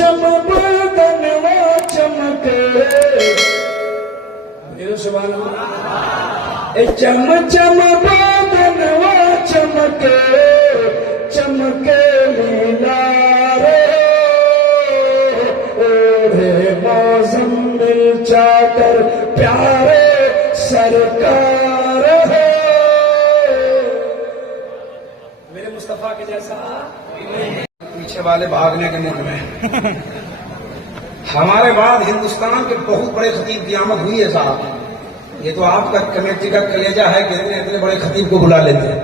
चम बदनवा चमके, सुभान अल्लाह। चम चम बदनवा चमके, चमके लीला रे, ओढ़े मौज़म्मिल चादर प्यारे सरकार है। मेरे मुस्तफा के जैसा पीछे वाले भागने के मुख में। हमारे बाद हिंदुस्तान के बहुत बड़े खतीब की आमद हुई है साहब। ये तो आपका कमेटी का कलेजा है कि इतने बड़े खतीब को बुला लेते हैं।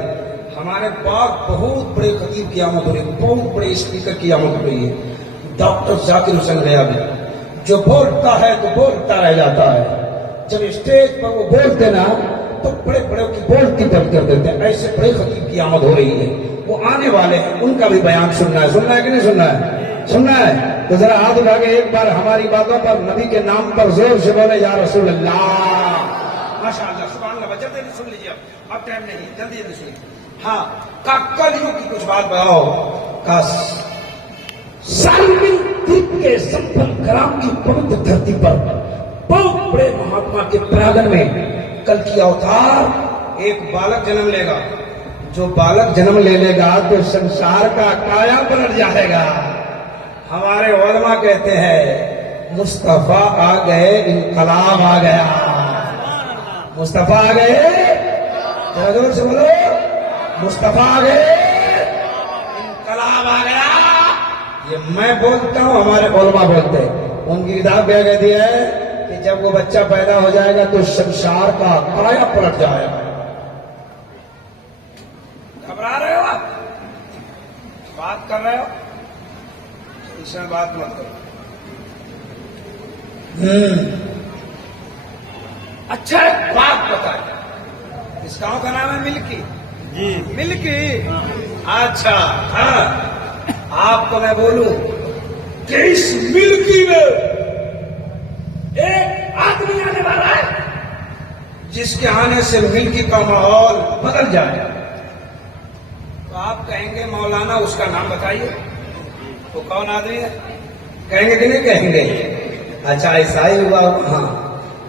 हमारे बाद बहुत बड़े खतीब की आमद हो रही है, बहुत बड़े स्पीकर की आमद हो रही है। डॉक्टर जाकिर हुसैन गयाबी जो बोलता है तो बोलता रह जाता है। जब स्टेज पर वो बोलते ना तो बड़े बड़े की बोलती बंद कर देते हैं। ऐसे बड़े खतीब की आमद हो रही है। वो आने वाले हैं, उनका भी बयान सुनना है कि नहीं सुनना है? सुनना है तो जरा हाथ उठा के एक बार हमारी बातों पर, नबी के नाम पर जोर से बोले या रसूल अल्लाह। माशाअल्लाह, सुभान अल्लाह। जल्दी सुन लीजिए, अब टाइम नहीं, जल्दी सुनिए। हाँ, कलयुग की कुछ बात बताओ। का सालमिन द्वीप के संपन्न ग्राम की पवित्र धरती पर बहुत बड़े महात्मा के प्रांगण में कल की अवतार एक बालक जन्म लेगा। जो बालक जन्म ले लेगा तो संसार का काया पलट जाएगा। हमारे उलमा कहते हैं मुस्तफा आ गए, इनकलाब आ गया। मुस्तफा आ गए, जोर से बोलो, मुस्तफा आ गए, इनकलाब आ गया। ये मैं बोलता हूं, हमारे उलमा बोलते हैं। उनकी किताब क्या कहती है कि जब वो बच्चा पैदा हो जाएगा तो संसार का काया पलट जाएगा। घबरा रहे हो आप? बात कर रहे हो, इसमें बात मत करो। अच्छा, बात बताए। इस गांव का नाम है मिल्की जी। मिल्की, अच्छा। हाँ, आपको मैं बोलूं कि इस मिल्की में एक आदमी आने वाला है जिसके आने से मिल्की का माहौल बदल जाएगा। तो आप कहेंगे मौलाना उसका नाम बताइए, वो कौन आदमी है? कहेंगे कि नहीं कहेंगे? अच्छा, ऐसा ही हुआ। हाँ,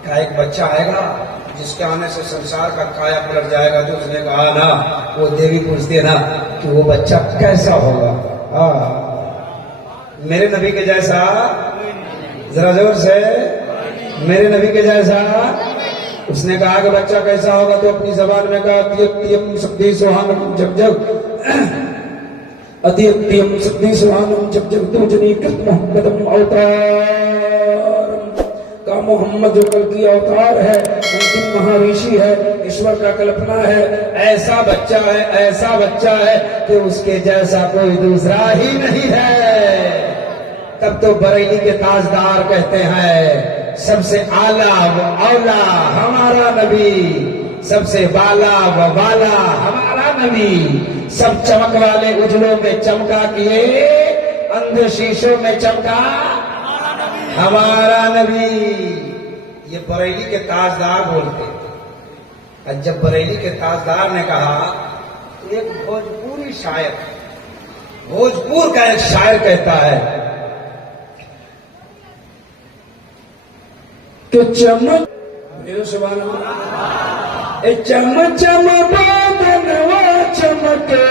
का एक बच्चा आएगा जिसके आने से संसार का काया पलट जाएगा। तो उसने कहा ना, वो देवी पूछती है ना कि वो बच्चा कैसा होगा। हाँ, मेरे नबी के जैसा, जरा जोर से, मेरे नबी के जैसा। उसने कहा कि बच्चा कैसा होगा तो अपनी जबान में कहा तियम सब्दी सुहानम जब जब अतियम सब्दी सुहानम जब जब दूजनी कृत मोहम्मदम अवतार का। मोहम्मद जो कल की अवतार है, अंतिम महाऋषि है, ईश्वर का कल्पना है। ऐसा बच्चा है, ऐसा बच्चा है कि उसके जैसा कोई दूसरा ही नहीं है। तब तो बरेली के ताजदार कहते हैं सबसे आला व औला हमारा नबी, सबसे बाला व बाला हमारा नबी। सब चमक वाले उजलों में चमका किए, अंधे शीशों में चमका हमारा नबी। ये बरेली के ताजदार बोलते। और जब बरेली के ताजदार ने कहा, एक भोजपुरी शायर, भोजपुर का एक शायर कहता है कि चमक, सुभान अल्लाह। चम चम बदनवा चमके,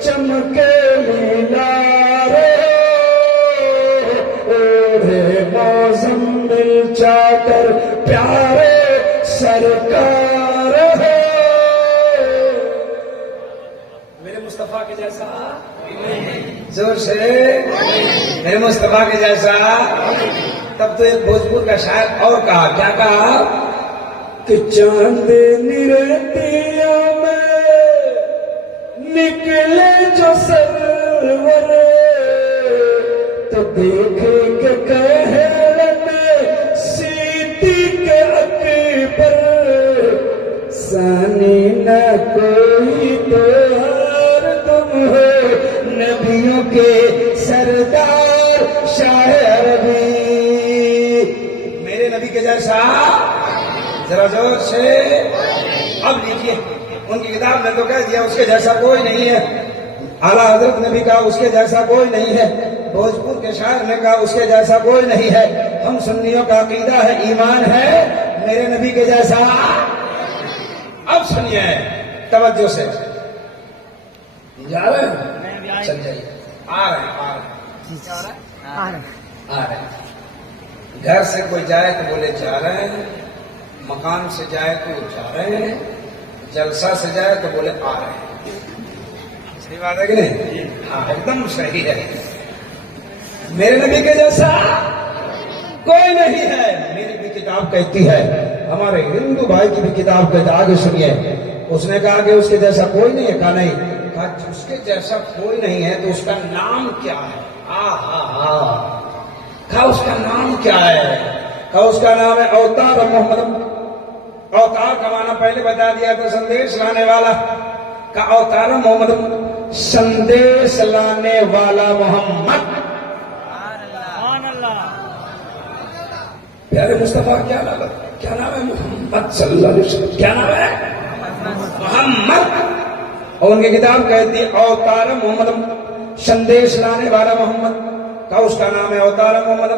चमके लीला रे, ओढ़े मौज़म्मिल चादर प्यारे सरकार है। मेरे मुस्तफा के जैसा, जोर से, मेरे मुस्तफा के जैसा। तब तो एक भोजपुर का शायर और कहा, क्या कहा कि चांदनी रेतिया में निकले जो सरवर, तो देखे के कहलने सीती के अकबर। सानी न कोई तो हर तुम हो, नबियों के सरदार शाह अरबी। नबी के जैसा, जरा जोर से। अब लिखिए, उनकी किताब में तो कह दिया उसके जैसा कोई नहीं है। आला हजरत नबी का उसके जैसा कोई नहीं है। भोजपुर के शायर ने कहा उसके जैसा कोई नहीं है। हम सुन्नियों का अकीदा है, ईमान है, मेरे नबी के जैसा। अब सुनिए तवज्जो से, जा रहे हैं, चल जाइए, आ रहे हैं। घर से कोई जाए तो बोले जा रहे हैं, मकान से जाए तो जा रहे हैं, जलसा से जाए तो बोले आ रहे हैं। सही बात है कि नहीं? हाँ, एकदम सही है। मेरे नबी के जैसा कोई नहीं है। मेरी भी किताब कहती है, हमारे हिंदू भाई की भी किताब कहती है, आगे सुनिए। उसने कहा कि उसके जैसा कोई नहीं है। कहा नहीं, कहा उसके जैसा कोई नहीं है तो उसका नाम क्या है? कहा उसका नाम क्या है? कहा उसका नाम है अवतार मोहम्मद। अवतार का माना पहले बता दिया था, संदेश लाने वाला। का अवतार मोहम्मद, संदेश लाने वाला मोहम्मद। प्यारे मुस्तफा क्या नाम है? क्या नाम है? मोहम्मद सल्लल्लाहु अलैहि वसल्लम। क्या नाम है? मोहम्मद। और उनकी किताब कहती है अवतार मोहम्मद, संदेश लाने वाला मोहम्मद। का उसका नाम है अवतार मोहम्मद,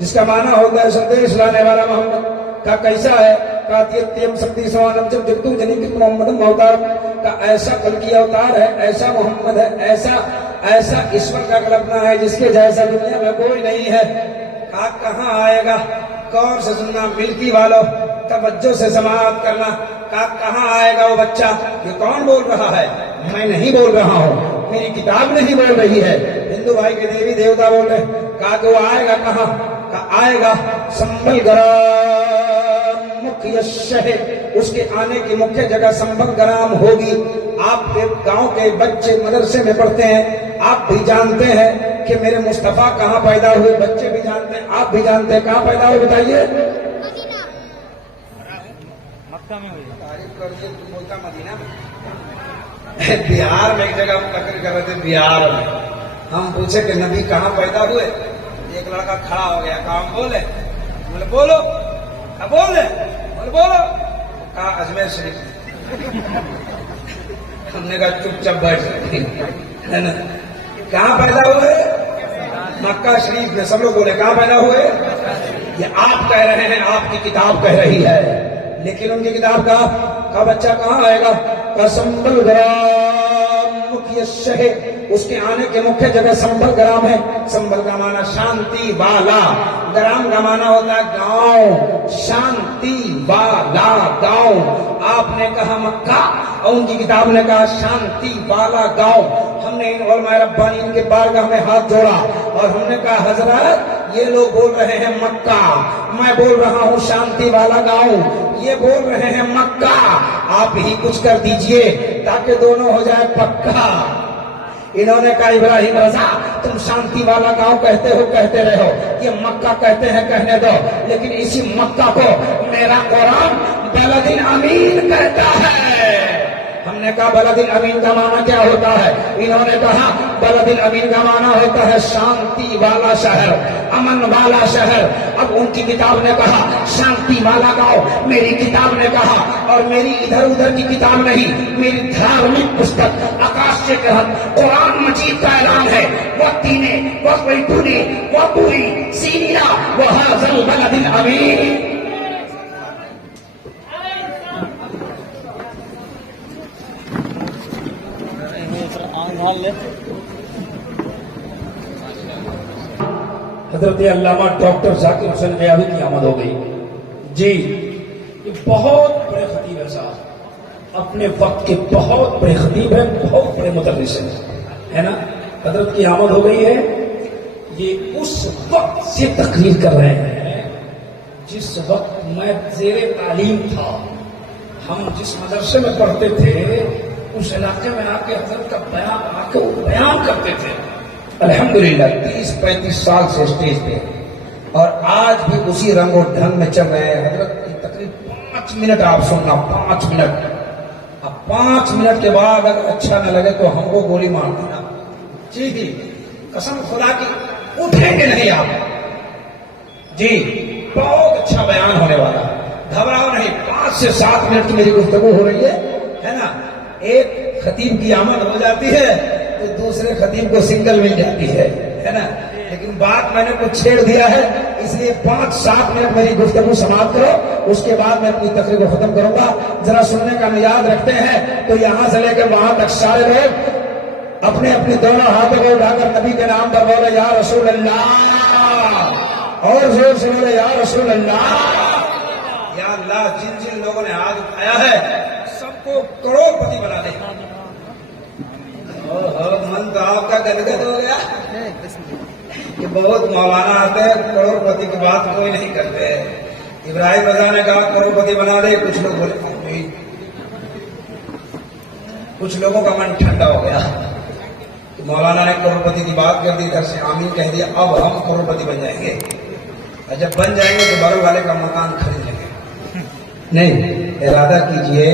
जिसका माना होता है संदेश लाने वाला मोहम्मद। का कैसा है? कात्यम शक्ति सवानम जब जगतु जनित मोहम्मद अवतार। का ऐसा कल की अवतार है, ऐसा मोहम्मद है, ऐसा ईश्वर का कल्पना है जिसके जैसा दुनिया में कोई नहीं है। का कहाँ आएगा? गौर से सुनना मिल्की वालों, तवज्जो से समाअत करना। का कहाँ आएगा वो बच्चा? ये कौन बोल रहा है? मैं नहीं बोल रहा हूँ, मेरी किताब नहीं बोल रही है, हिंदू भाई के देवी देवता बोल रहे। कहा कि वो आएगा कहाँ? का आएगा संभल ग्राम मुख्य शहर। उसके आने की मुख्य जगह संभल ग्राम होगी। आप गांव के बच्चे मदरसे में पढ़ते हैं, आप भी जानते हैं कि मेरे मुस्तफा कहाँ पैदा हुए। बच्चे भी जानते हैं, आप भी जानते हैं। कहाँ पैदा हुए बताइए? मक्का में हुई। तारीफ करोगे तो बोलता मदीना में। बिहार में एक जगह हम तकरीर कर रहे थे, बिहार में। हम पूछे कि नबी कहाँ पैदा हुए? एक लड़का खड़ा हो गया, कहा हम बोले? बोले बोलो। बोले बोलो। कहा अजमेर शरीफ। हमने कहा चुपचाप बैठ, है ना? कहाँ पैदा हुए? मक्का शरीफ में। सब लोग बोले कहाँ पैदा हुए? ये आप कह रहे हैं, आपकी किताब कह रही है, लेकिन उनकी किताब का बच्चा कहाँ आएगा? का संभल ग्राम मुख्य शहर। उसके आने के मुख्य जगह संभल ग्राम है। संभल का माना शांति वाला, ग्राम का माना होता है गांव, शांति वाला गांव। आपने कहा मक्का और उनकी किताब ने कहा शांति वाला गांव। हमने इन उलमाए रब्बानी इनके बारगाह में हाथ जोड़ा और हमने कहा हजरत ये लोग बोल रहे हैं मक्का, मैं बोल रहा हूँ शांति वाला गांव, ये बोल रहे हैं मक्का। आप ही कुछ कर दीजिए ताकि दोनों हो जाए पक्का। इन्होंने कहा इब्राहिम रजा तुम शांति वाला गांव कहते हो, कहते रहो, ये मक्का कहते हैं, कहने दो। लेकिन इसी मक्का को मेरा कुरान बलदिन अमीन कहता है। हमने कहा बलदिन अमीन का माना क्या होता है? इन्होंने कहा बलदिन अमीन का माना होता है शांति वाला शहर, अमन वाला शहर। अब उनकी किताब ने कहा शांति वाला गांव, मेरी किताब ने कहा, और मेरी इधर उधर की किताब नहीं, मेरी धार्मिक पुस्तक आकाश से ग्रंथ कुरान मजीद का ऐलान है। वक्तीने वक्तूने वपूरी सीनिया वहाज़ल बलदिन अमीन। हजरत अल्लामा डॉक्टर जाकिर हुसैन गयावी की आमद हो गई जी। ये बहुत बड़े खतीब है साहब, अपने वक्त के बहुत बड़े खतीब है, बहुत बड़े मुदर्रिस है ना। हजरत की आमद हो गई है। ये उस वक्त से तकरीर कर रहे हैं जिस वक्त मैं ज़ेरे तालीम था। हम जिस मदरसे में पढ़ते थे उस इलाके में आके हजरत का बयान करते थे। अल्हम्दुलिल्लाह 30-35 साल से स्टेज पे, और आज भी उसी रंगो ढंग में चल रहे हैं। हजरत की तकरीब 5 मिनट आप सुनना, 5 मिनट। अब 5 मिनट के बाद अगर अच्छा न लगे तो हमको गोली मार देना जी। कसम खुदा की उठेंगे नहीं आप जी। बहुत अच्छा बयान होने वाला, घबराओ नहीं। 5 से 7 मिनट की मेरी गुफ्तगू हो रही है ना। एक खतीब की आमद हो जाती है तो दूसरे खतीब को सिंगल मिल जाती है ना। लेकिन बात मैंने कुछ छेड़ दिया है, इसलिए 5-7 मिनट मेरी गुफ्तगू समाप्त करो, उसके बाद मैं अपनी तकरीर को खत्म करूंगा। जरा सुनने का मिजाज रखते हैं तो यहां से लेकर वहां तक सारे लोग अपने अपने दोनों हाथों को उठाकर नबी के नाम पर बोले या रसूल अल्लाह, और जोर से बोले या रसूल अल्लाह। या अल्लाह, जिन जिन लोगों ने हाथ उठाया है सबको करोड़पति बना दे। मन तो आपका गदगद हो गया कि बहुत मौलाना आते हैं, करोड़पति की बात कोई नहीं करते हैं। इब्राहिम रजा ने कहा करोड़पति बना दे, कुछ लोग बोले, कुछ लोगों का मन ठंडा हो गया। तो मौलाना ने करोड़पति की बात कर दी, इधर से आमीन कह दिया, अब हम करोड़पति बन जाएंगे, और जब बन जाएंगे तो बगल वाले का मकान खरीद लेंगे। नहीं, इरादा कीजिए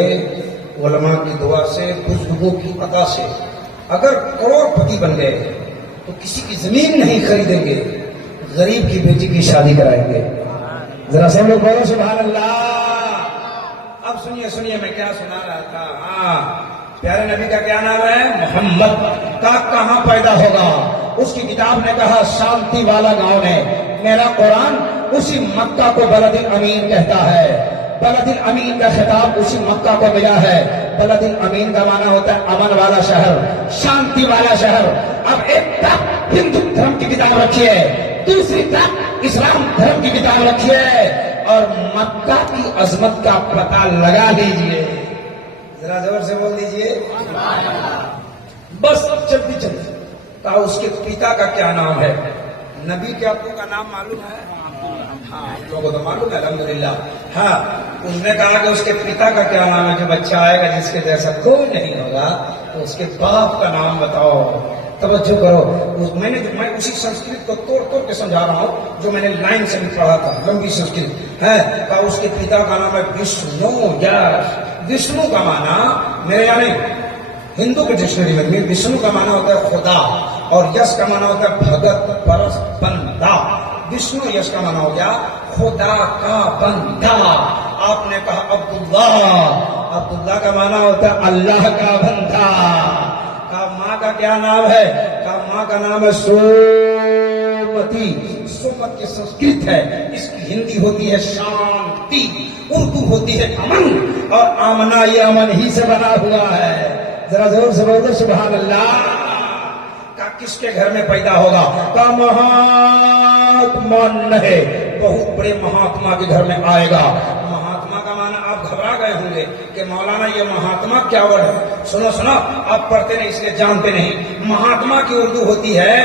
उलमा की दुआ से, बुजुर्गों की अता से, अगर करोड़पति बन गए तो किसी की जमीन नहीं खरीदेंगे, गरीब की बेटी की शादी कराएंगे। जरा सब लोग बोलो सुभान अल्लाह। अब सुनिए सुनिए, मैं क्या सुना रहा था। हाँ, प्यारे नबी का क्या नाम है? मोहम्मद। का कहां पैदा होगा? उसकी किताब ने कहा शांति वाला गांव ने। मेरा कुरान उसी मक्का को बलदिल अमीन कहता है। बलदिल अमीन का खिताब उसी मक्का को मिला है। बलदिल अमीन का माना होता है अमन वाला शहर, शांति वाला शहर। अब एक तरफ हिंदू धर्म की किताब रखी है, दूसरी तरफ इस्लाम धर्म की किताब रखी है, और मक्का की अजमत का पता लगा लीजिए। जरा जोर से बोल दीजिए। बस जल्दी जल्दी कहा उसके पिता का क्या नाम है? नबी के अब्बू का नाम मालूम है? हाँ, लोगों को तो मालूम है अल्हम्दुलिल्लाह। हाँ, उसने कहा कि उसके पिता का क्या नाम है? जो बच्चा आएगा जिसके जैसा कोई नहीं होगा, तो उसके बाप का नाम बताओ। तवज्जो करो, मैं उसी संस्कृत को तोड़ तोड़ के समझा रहा हूँ जो मैंने लाइन से भी पढ़ा था, लंबी संस्कृत है। कहा उसके पिता का नाम है विष्णु। यस, विष्णु का माना मेरे यानी हिंदू के डिक्शनरी में विष्णु का माना होता है खुदा, और यश का माना होता है भगत, परस, बंदा। विष्णु यश का माना हो गया खुदा का बंदा। आपने कहा अब्दुल्ला, अब्दुल्ला का माना होता है अल्लाह का बंदा। का माँ का क्या नाम है? का माँ का नाम है सोमती। सोमत की संस्कृत है, इसकी हिंदी होती है शांति, उर्दू होती है अमन, और आमना ये अमन ही से बना हुआ है। जरा जोर से बोल दो सुभान अल्लाह। का किसके घर में पैदा होगा? का महात्मा नहीं, बहुत बड़े महात्मा के घर में आएगा। महात्मा का माना आप घबरा गए होंगे कि मौलाना ये महात्मा क्या वर्ड है? सुनो सुनो, आप पढ़ते नहीं इसलिए जानते नहीं। महात्मा की उर्दू होती है,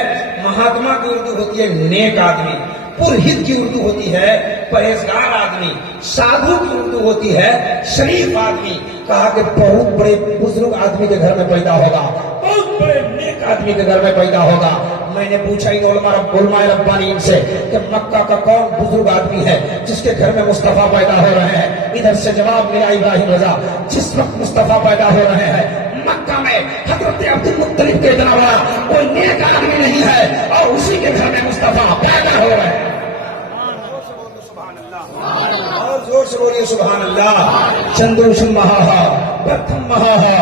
महात्मा की उर्दू होती है नेक आदमी। पुरहित की उर्दू होती है परहेजगार आदमी। साधु की उर्दू होती है शरीफ आदमी। कहा कि बहुत बड़े बुजुर्ग आदमी के घर में पैदा होगा, बहुत बड़े नेक आदमी के घर में पैदा होगा। मैंने पूछा इन उलमा रब्बानी से कि मक्का का कौन बुजुर्ग आदमी है जिसके घर में मुस्तफा पैदा हो रहे हैं? इधर से जवाब मिला इब्राहिम रजा। जिस वक्त मुस्तफा पैदा हो रहे हैं मक्का में हजरत अब्दुल मुत्तलिब के इतना बड़ा कोई नेक आदमी नहीं है, और उसी के घर में मुस्तफा पैदा हो रहे हैं। और जोर से बोलिए सुभान अल्लाह। चंदूषम महा, प्रथम महा,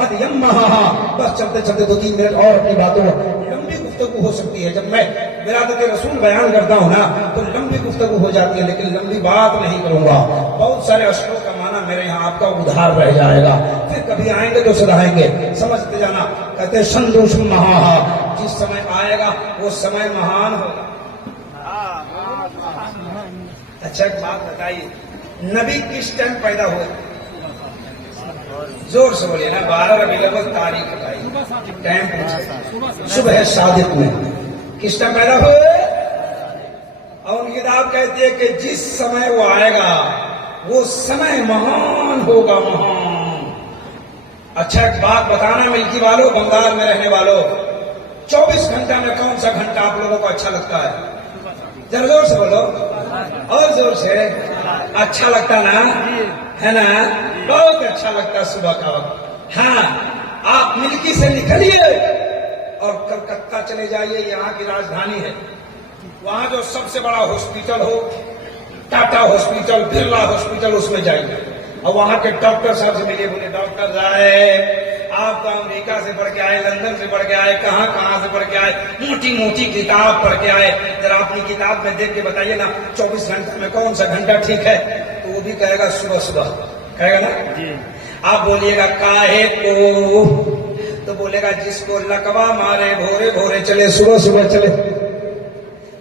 मध्यम महा। बस चलते चलते 2-3 मिनट और अपनी बातों लंबी गुफ्तगू हो सकती है। जब मैं विरादत रसूल बयान करता हूँ ना तो लंबी गुफ्तगू हो जाती है, लेकिन लंबी बात नहीं करूंगा। बहुत सारे अशरों का माना मेरे यहाँ आपका उधार रह जाएगा, फिर कभी आएंगे तो सदाएंगे, समझते जाना। कहते संदूषम महा, जिस समय आएगा वो समय महान होगा। अच्छा एक बात बताइए, नबी किस टाइम पैदा हुए? जोर से बोलिए ना। 12 रबीउल अव्वल तारीख बताइए, टाइम पूछे। सुबह सादिक में किस टाइम पैदा हुए? और उनकी किताब कहती है कि जिस समय वो आएगा वो समय महान होगा, महान। अच्छा एक बात बताना मिल्की वालों, बंगाल में रहने वालों, 24 घंटा में कौन सा घंटा आप लोगों को अच्छा लगता है? जरा जोर से बोलो, और जोर से। अच्छा लगता ना, है ना? बहुत अच्छा लगता सुबह का वक्त। हाँ, आप मिल्की से निकलिए और कलकत्ता चले जाइए, यहाँ की राजधानी है। वहां जो सबसे बड़ा हॉस्पिटल हो, टाटा हॉस्पिटल, बिरला हॉस्पिटल, उसमें जाइए और वहां के डॉक्टर साहब से मिलिए। बोले डॉक्टर साहब आप तो अमेरिका से पढ़ के आए, लंदन से पढ़ के आए, कहाँ कहाँ से पढ़ के आए, मोटी मोटी किताब पढ़ के आए। जरा अपनी किताब में देख के बताइए ना 24 घंटे में कौन सा घंटा ठीक है, तो वो भी कहेगा सुबह सुबह, कहेगा ना जी। आप बोलिएगा काहे को, तो बोलेगा जिसको लकवा मारे भोरे भोरे चले, सुबह सुबह चले।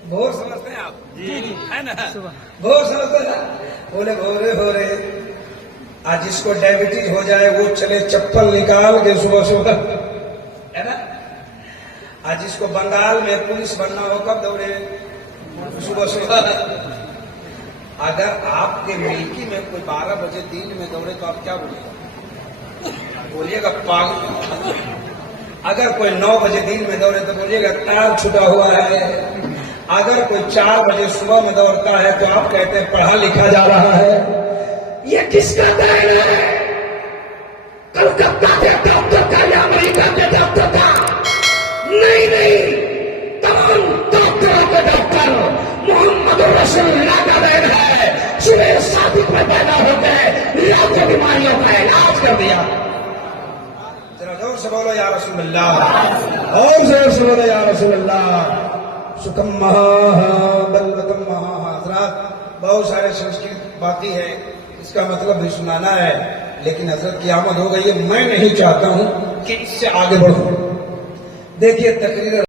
भोर समझते हैं आप जी, है ना, भोर समझते हैं, बोले भोरे भोरे। आज जिसको डायबिटीज हो जाए वो चले चप्पल निकाल के सुबह सुबह, है ना। आज जिसको बंगाल में पुलिस बनना हो कब दौड़े, सुबह सुबह। अगर आपके मिल्की में कोई 12 बजे दिन में दौड़े तो आप क्या बोलिएगा, बोलिएगा पागल। अगर कोई 9 बजे दिन में दौड़े तो बोलिएगा तार छुटा हुआ है। अगर कोई 4 बजे सुबह में दौड़ता है तो आप कहते हैं पढ़ा लिखा जा रहा है। ये किसका दायरा है, कलकत्ता के डॉक्टर का या अमेरिका के डॉक्टर का? नहीं नहीं, तमाम डॉक्टरों के डॉक्टर मोहम्मद रसूलुल्लाह का दायरा है। सुबह 7 में पैदा हो गए, लाखों बीमारियों का इलाज कर दिया। जरा जोर से बोलो या रसूलुल्लाह, और जोर से बोलो या रसूलुल्लाह। सुकम बलवतम हजरात, बहुत सारे संस्कृत बातें हैं, इसका मतलब भी सुनाना है, लेकिन हजरत की आमद हो गई है, मैं नहीं चाहता हूं कि इससे आगे बढ़ूं। देखिए तकरीर